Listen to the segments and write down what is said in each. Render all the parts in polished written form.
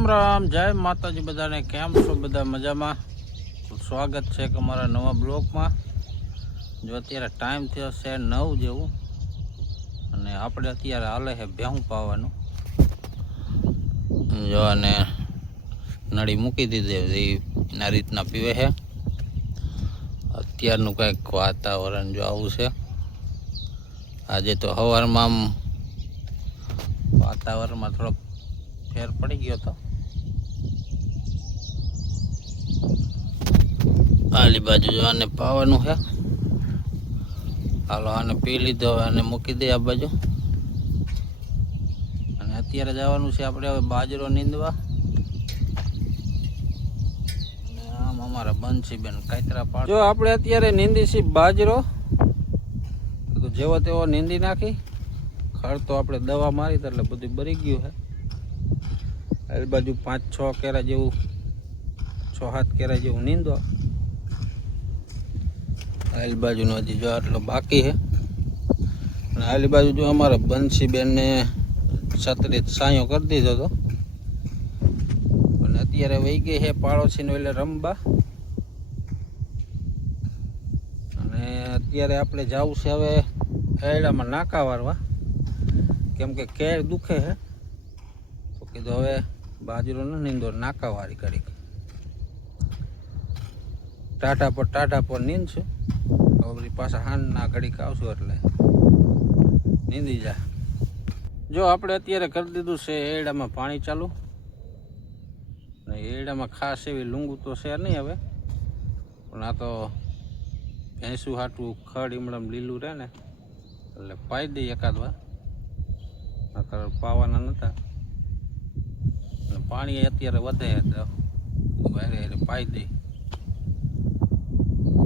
राम राम जय माताजी बधाने केम छो बधा मजामां। स्वागत है अमरा नवा ब्लॉग में। जो अत्यारे टाइम थयो छे 9 जेवुं अने आपणे अत्यारे हाले है भેહું पावानुं। जो अने नड़ी मूकी दीधी एना रीतना पीवे है। अत्यारनुं कंईक वातावरण जो आवुं छे। आजे तो हवारमां आम वातावरण में थोड़ो फेर पड़ी गयो तो आली बाजू जो आने पावानुं है। हालो आने पी लीधो आने मूकी दे आ बाजू अने अत्यारे जवानुं छे आपणे हवे बाजरो नींदवा। अने आम अमारा बंशीबेन कातरा पाड जो आपणे अत्यारे नींदी छी बाजरो तो जेवो तेवो नींदी नाखी। खड़ तो आपणे दवा मारी એટલે બધું બરી ગયું है। आ बाजू 5-6 केरा जेवुं 6-7 केरा जेवुं नींदो। आली बाजू नो हजी जो आटलो बाकी है। आली बाजू जो अमारा बंशीबेन ने छतरी छायो कर दीधो तो अत्यारे वही गई है पाड़ोशी नो એટલે રમવા। અને અત્યારે આપણે જાવું છે હવે એડામાં નાકા વારવા કેમ કે કેર દુખે है। તો કીધું હવે बाजरो न नींदो नाका वारी कड़ी टाटा पर नींद छू। वरी पाछा हान ना घड़ी आवशुं એટલે नींदी जा। जो આપણે અત્યારે કરી દીધું છે એડામાં પાણી ચાલુ ને એડામાં ખાસ એવી લૂંગુ તો છે નહીં હવે પણ આ તો ભેંસું હાટું ખડ ઈમડમ લીલું રહે ને એટલે પાઈ દઈ એકાદ વાર નકર પાવાના નતા। पानी अत्यारे वधे तो वारे वारे पाई दे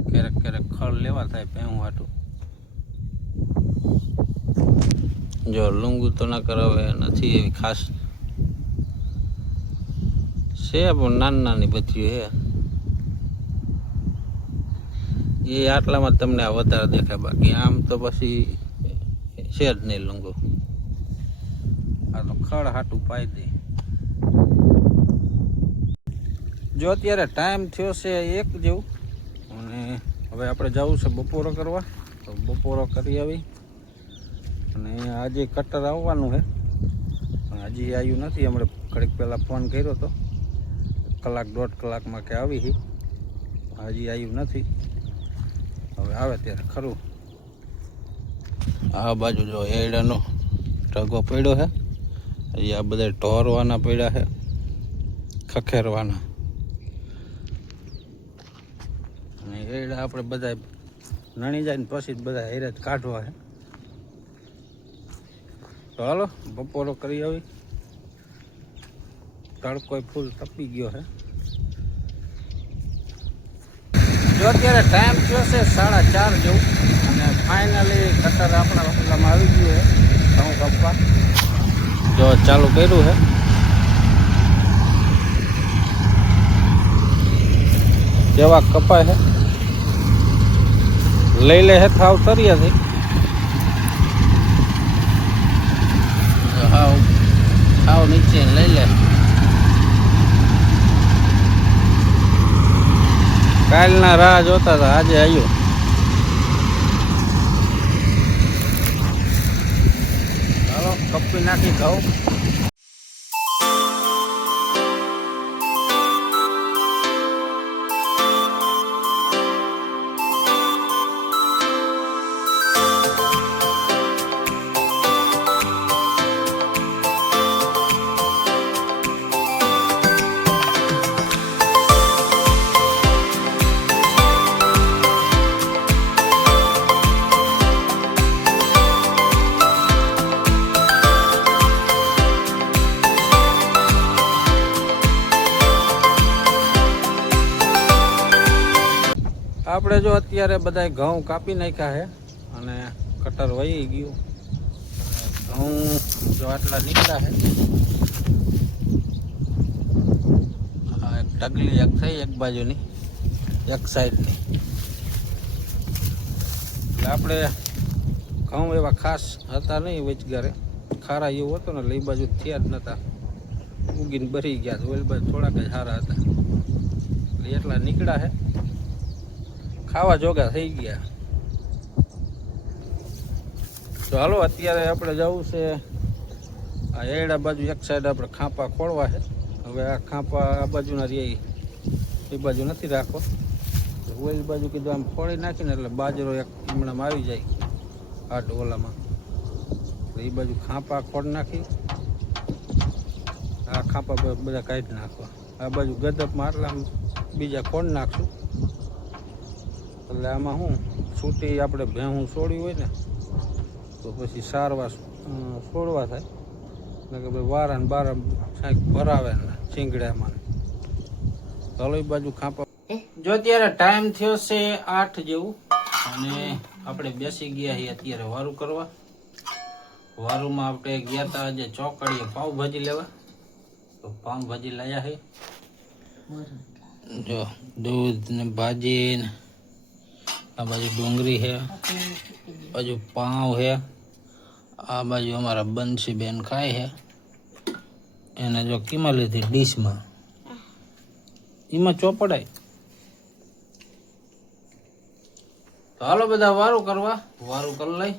क्यारेक क्यारेक खड़ लेवा थाय भેહું हाटू। जो लूंगू तो न करावे नथी एवी खास से पण नानी नानी बच्ची है। ये आटलामां तमने आ वधारे देखाय बाकी आम तो पछी छे ज नहीं लूंगू। आ तो खड़ हाटू पाई दे। जो अत्यारे टाइम थयो छे 1 जेवुं अने हवे आपणे जावुं छे बपोरो करवा। तो बपोरो करी आवी अने आजे कटर आववानुं है पण हजी आव्युं नथी। हमणे घડીक पहेला फोन कर्यो तो कलाक 1.5 कलाकमां के आवी ही हजी आव्युं नथी। हवे आवे त्यारे खरुं। आ बाजू जो एडानो टगो पड्यो है। हजी आ बधा ढोरवाना पड्या है खखेरवाना। एड़ा आपणे बधा नणी जाय ने पछी बधा हेरे ज काढवा है। तो हालो बपोरो करी आवी। तड़को फूल तपी गयो है। जो अत्यारे टाइम थयो छे 4:30 जेवुं अने फाइनली कटर आपणा वसलामां आवी गयुं है। घઉં कपवा जो चालू कर्युं है। केवा कपाय है लई ले है थाव तरिया थी हाव हाव नीचे लई ले। कालना राह जोता था आजे आव्यो। हालो कपी नाखी घઉં। આપણે જો અત્યારે બધાય ઘઉં કાપી નાખ્યા છે અને કટર વહી ગયું। ઘઉં જો આટલા નીકળ્યા છે। આ એક ટગલી એક થઈ એક બાજુની એક સાઈડની એટલે આપણે ઘઉં એવા ખાસ હતા નહીં વચગારે ખારા એવું હતું ને એટલે એ બાજુ થયા જ નહોતા। ઉગીને ભરી ગયા તો ઓલ બાજુ થોડાક જ સારા હતા એટલે એટલા નીકળ્યા છે, ખાવા જોગા થઈ ગયા. તો હાલો અત્યારે આપણે જવું છે આ એડા બાજુ. એક સાઈડ આપણે ખાંપા ખોળવા છે. હવે આ ખાંપા આ બાજુના રહે એ બાજુ નથી રાખવા. ઓલી બાજુ કીધું આમ ખોળી નાખીને એટલે બાજરો એક હમણાં આવી જાય આ ડોલામાં. એ બાજુ ખાંપા ખોડ નાખી, આ ખાંપા બધા કાઢી નાખવા. આ બાજુ ગદપમાં આટલા બીજા ખોડ નાખશું એટલે આમાં શું છૂટી આપણે ભેહું છોડી હોય ને તો પછી સારવા છોડવા થાય. એટલે કે ભાઈ વારા ને બારા સાંઈક ભરાવે ને ચીંગડામાં. ચાલો એ બાજુ ખાંપા. જો અત્યારે ટાઈમ થયો છે 8 જેવું અને આપણે બેસી ગયા છીએ અત્યારે વારું કરવા. વારુંમાં આપણે ગયા હતા આજે ચોકડીએ પાઉંભાજી લેવા, તો પાઉંભાજી લાયા છે. જો દૂધ ને ભાજી ને આ બાજુ ડુંગળી છે, બાજુ પાઉં છે, આ બાજુ અમારા બંસી બેન ખાય છે. એને જો કીમાં લીધી ડીશમાં, એમાં ચોપડાય. તો હાલો બધા વારું કરવા, વારું કરી લઈ.